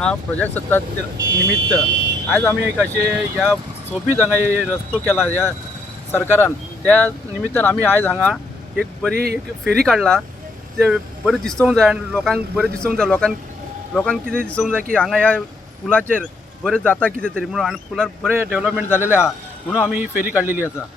हांगा प्रजासत्ताक निमित्त आज आमी एक अशे ह्या सोबीत हांगा रस्तो केला ह्या सरकारान, त्या निमित्तान आमी आयज हांगा एक बरी एक फेरी काडला. ते बरें दिसूंक जाय आनी लोकांक बरें दिसूंक जाय. लोकांक कितें दिसूंक जाय की हांगा ह्या पुलाचेर बरें जाता कितें तरी म्हणून, आनी पुलार बरें डेवलपमेंट जालेलें आहा म्हणून आमी ही फेरी काडलेली आसा.